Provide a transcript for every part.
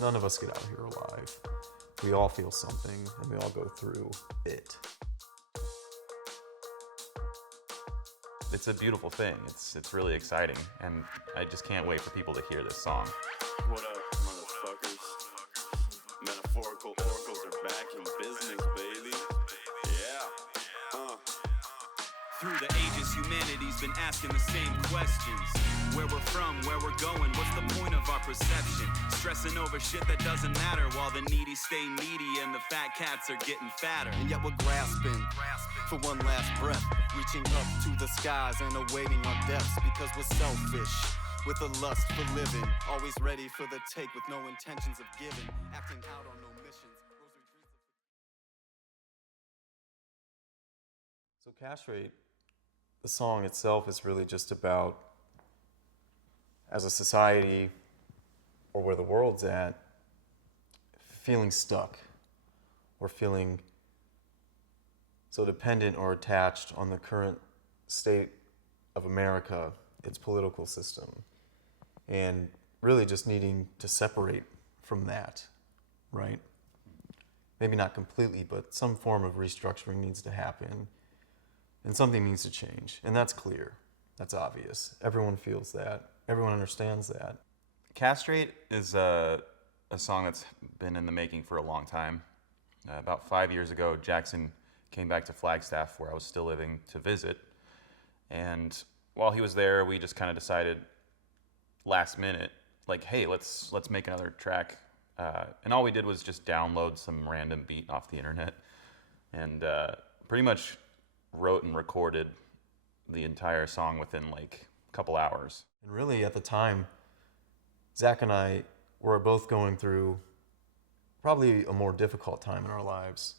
None of us get out of here alive. We all feel something, and we all go through it. It's a beautiful thing. It's really exciting, and I just can't wait for people to hear this song. What up, motherfuckers? Metaphorical oracles are back in business, baby. Yeah. Through the ages, humanity's been asking the same questions. Where we're from, where we're going, what's the point of our perception? Stressing over shit that doesn't matter while the needy stay needy and the fat cats are getting fatter. And yet we're grasping for one last breath, reaching up to the skies and awaiting our depths because we're selfish. With a lust for living, always ready for the take with no intentions of giving, acting out on no missions. So Castrate, the song itself is really just about, as a society, or where the world's at, feeling stuck, or feeling so dependent or attached on the current state of America, its political system, and really just needing to separate from that, right? Maybe not completely, but some form of restructuring needs to happen, and something needs to change, and that's clear, that's obvious. Everyone feels that, everyone understands that. Castrate is a song that's been in the making for a long time. About 5 years ago, Jackson came back to Flagstaff, where I was still living, to visit. And while he was there, we just kind of decided last minute, like, hey, let's make another track. And all we did was just download some random beat off the internet and pretty much wrote and recorded the entire song within like a couple hours. And really, at the time, Zach and I were both going through probably a more difficult time in our lives.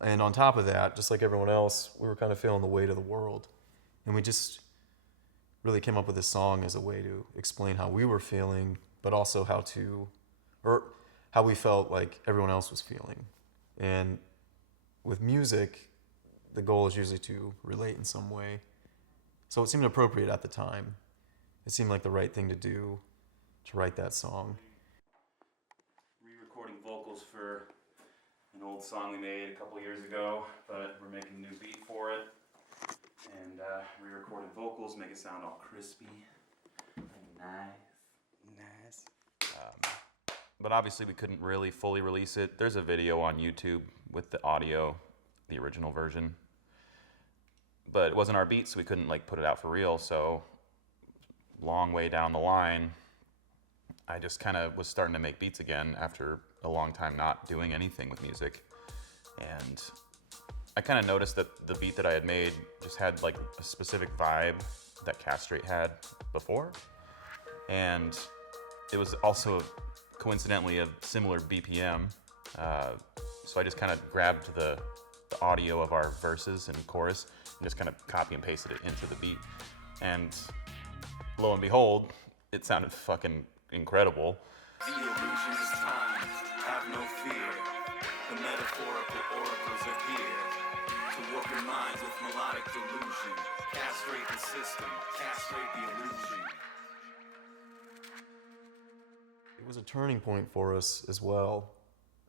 And on top of that, just like everyone else, we were kind of feeling the weight of the world. And we just really came up with this song as a way to explain how we were feeling, but also how we felt like everyone else was feeling. And with music, the goal is usually to relate in some way. So it seemed appropriate at the time. It seemed like the right thing to do to write that song. Re-recording vocals for an old song we made a couple years ago, but we're making a new beat for it. And re-recorded vocals, make it sound all crispy and nice. But obviously we couldn't really fully release it. There's a video on YouTube with the audio, the original version. But it wasn't our beat, so we couldn't like put it out for real. So long way down the line, I just kind of was starting to make beats again after a long time not doing anything with music. And I kind of noticed that the beat that I had made just had like a specific vibe that Castrate had before. And it was also coincidentally a similar BPM. So I just kind of grabbed the audio of our verses and chorus and just kind of copy and pasted it into the beat. And lo and behold, it sounded fucking incredible. The illusion is time, have no fear. The metaphorical oracles are here to warp your minds with melodic delusion. Castrate the system, castrate the illusion. It was a turning point for us as well,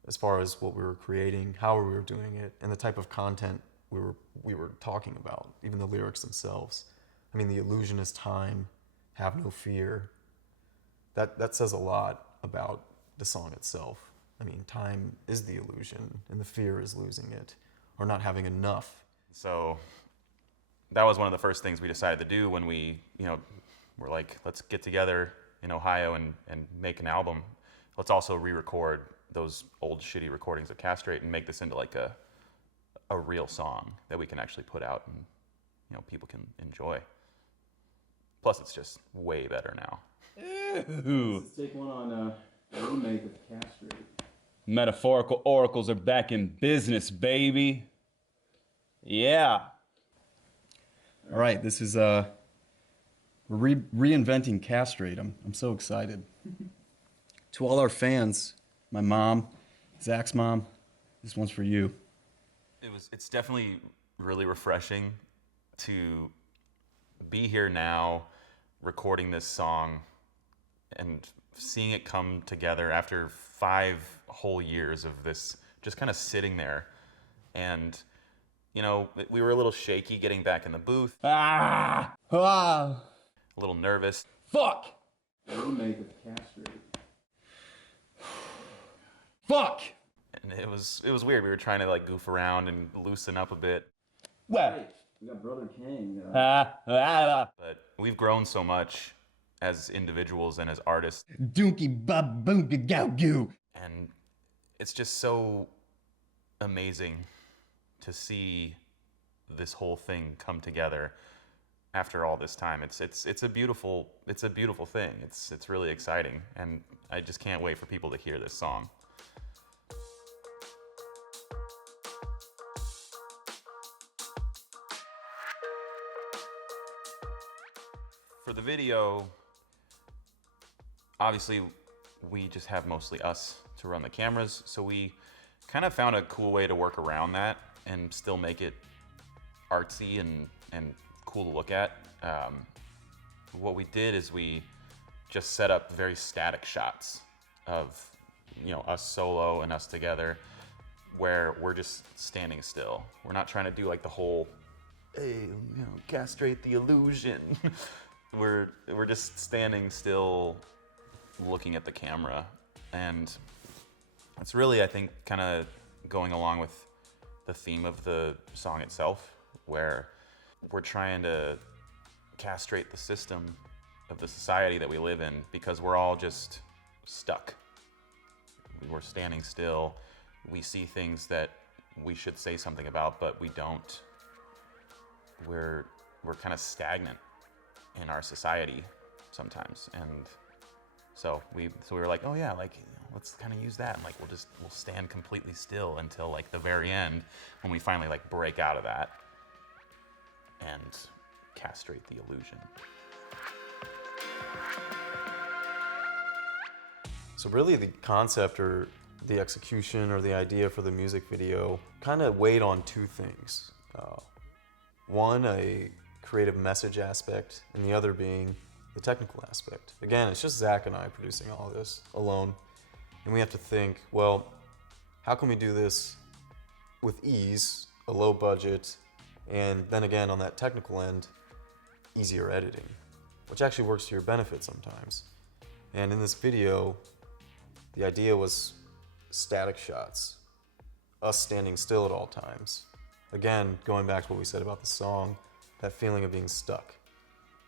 as far as what we were creating, how we were doing it, and the type of content we were talking about, even the lyrics themselves. I mean, the illusion is time, have no fear. That says a lot about the song itself. I mean, time is the illusion, and the fear is losing it, or not having enough. So that was one of the first things we decided to do when we, were like, let's get together in Ohio and make an album. Let's also re-record those old shitty recordings of Castrate and make this into like a real song that we can actually put out and people can enjoy. Plus, it's just way better now. Ooh. Let's take one on a remake of Castrate. Metaphorical oracles are back in business, baby. Yeah. All right, this is reinventing Castrate. I'm so excited. To all our fans, my mom, Zach's mom, this one's for you. It's definitely really refreshing to be here now recording this song and seeing it come together after 5 whole years of this just kind of sitting there. And, you know, we were a little shaky getting back in the booth, Ah! Ah! a little nervous. Fuck! The remake of Castrate. Fuck! And it was weird. We were trying to like goof around and loosen up a bit. Well. We got Brother Kang. But we've grown so much as individuals and as artists. Dookie bub boonka goo goo. And it's just so amazing to see this whole thing come together after all this time. It's a beautiful thing. It's really exciting, and I just can't wait for people to hear this song. For the video, obviously we just have mostly us to run the cameras, so we kind of found a cool way to work around that and still make it artsy and cool to look at. What we did is we just set up very static shots of, you know, us solo and us together, where we're just standing still. We're not trying to do like the whole, hey, you know, castrate the illusion. We're just standing still, looking at the camera, and it's really, I think, kind of going along with the theme of the song itself, where we're trying to castrate the system of the society that we live in, because we're all just stuck. We're standing still. We see things that we should say something about, but we don't. We're kind of stagnant in our society sometimes, and so we were like, oh yeah, like, let's kind of use that, and like we'll stand completely still until like the very end, when we finally like break out of that and castrate the illusion. So really the concept or the execution or the idea for the music video kind of weighed on two things. One, a creative message aspect, and the other being the technical aspect. Again, it's just Zach and I producing all of this alone, and we have to think, well, how can we do this with ease, a low budget, and then again on that technical end, easier editing, which actually works to your benefit sometimes. And in this video, the idea was static shots, us standing still at all times. Again, going back to what we said about the song, that feeling of being stuck.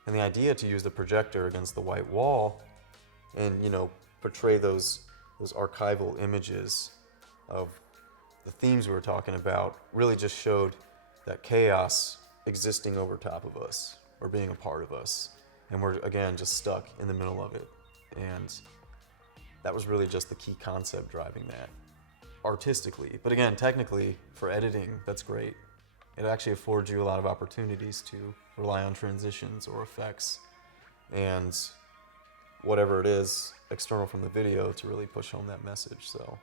And the idea to use the projector against the white wall and, you know, portray those archival images of the themes we were talking about really just showed that chaos existing over top of us or being a part of us. And we're, again, just stuck in the middle of it. And that was really just the key concept driving that artistically. But again, technically, for editing, that's great. It actually affords you a lot of opportunities to rely on transitions or effects and whatever it is external from the video to really push home that message. So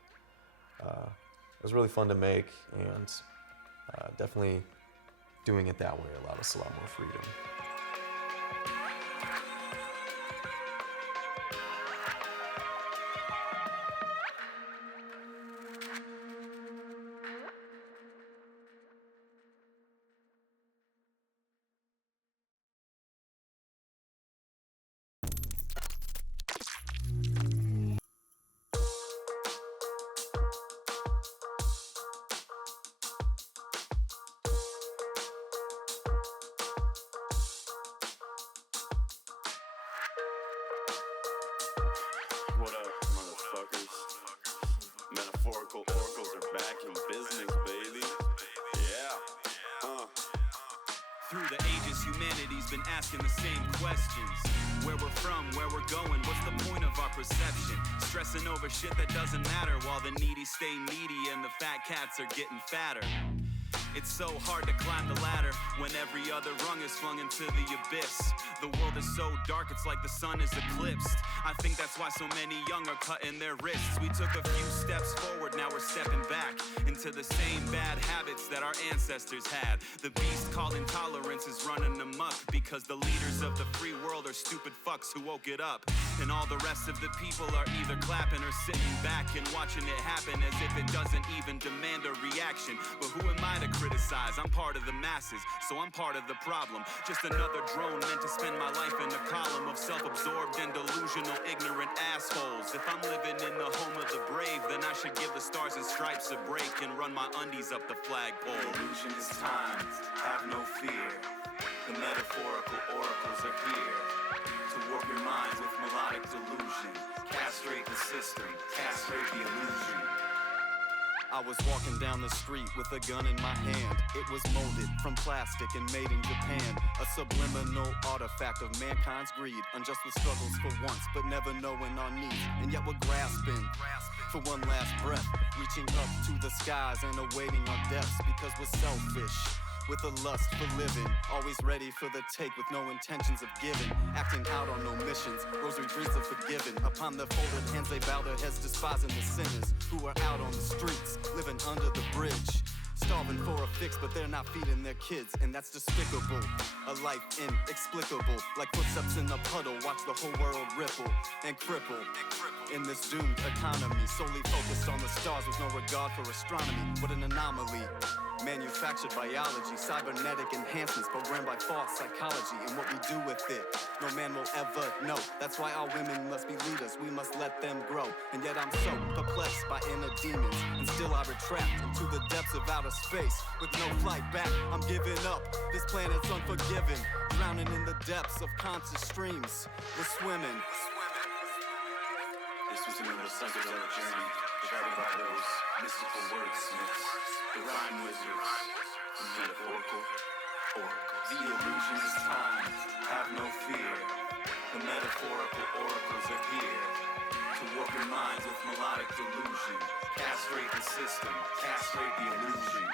it was really fun to make, and definitely doing it that way allowed us a lot more freedom. What up, motherfuckers? Metaphorical oracles are back in business, baby. Yeah. Through the ages, humanity's been asking the same questions. Where we're from, where we're going, what's the point of our perception? Stressing over shit that doesn't matter while the needy stay needy and the fat cats are getting fatter. It's so hard to climb the ladder when every other rung is flung into the abyss. The world is so dark, it's like the sun is eclipsed. I think that's why so many young are cutting their wrists. We took a few steps forward, now we're stepping back into the same bad habits that our ancestors had. The beast called intolerance is running amok because the leaders of the free world are stupid fucks who woke it up. And all the rest of the people are either clapping or sitting back and watching it happen as if it doesn't even demand a reaction. But who am I to criticize? I'm part of the masses, so I'm part of the problem. Just another drone meant to spend my life in a column of self-absorbed and delusional ignorant assholes. If I'm living in the home of the brave, then I should give the stars and stripes a break and run my undies up the flagpole. Illusion is time, have no fear. The metaphorical oracles are here to warp your minds with melodic delusion. Castrate the system, castrate the illusion. I was walking down the street with a gun in my hand. It was molded from plastic and made in Japan. A subliminal artifact of mankind's greed. Unjust with struggles for once, but never knowing our needs. And yet we're grasping for one last breath, reaching up to the skies and awaiting our deaths because we're selfish. With a lust for living, always ready for the take with no intentions of giving. Acting out on omissions, rosary dreams of forgiving. Upon their folded hands they bow their heads, despising the sinners who are out on the streets, living under the bridge. Starving for a fix, but they're not feeding their kids, and that's despicable. A life inexplicable, like footsteps in a puddle. Watch the whole world ripple and cripple. In this doomed economy, solely focused on the stars with no regard for astronomy. What an anomaly. Manufactured biology, cybernetic enhancements programmed by false psychology, and what we do with it, no man will ever know. That's why our women must be leaders, we must let them grow. And yet I'm so perplexed by inner demons, and still I retract into the depths of outer space. With no flight back, I'm giving up, this planet's unforgiving. Drowning in the depths of conscious streams, we're swimming. This was another psychedelic journey, guided by those mystical wordsmiths, the rhyme wizards, the metaphorical oracles. The illusion is time, have no fear. The metaphorical oracles are here to warp your minds with melodic delusion. Castrate the system, castrate the illusion.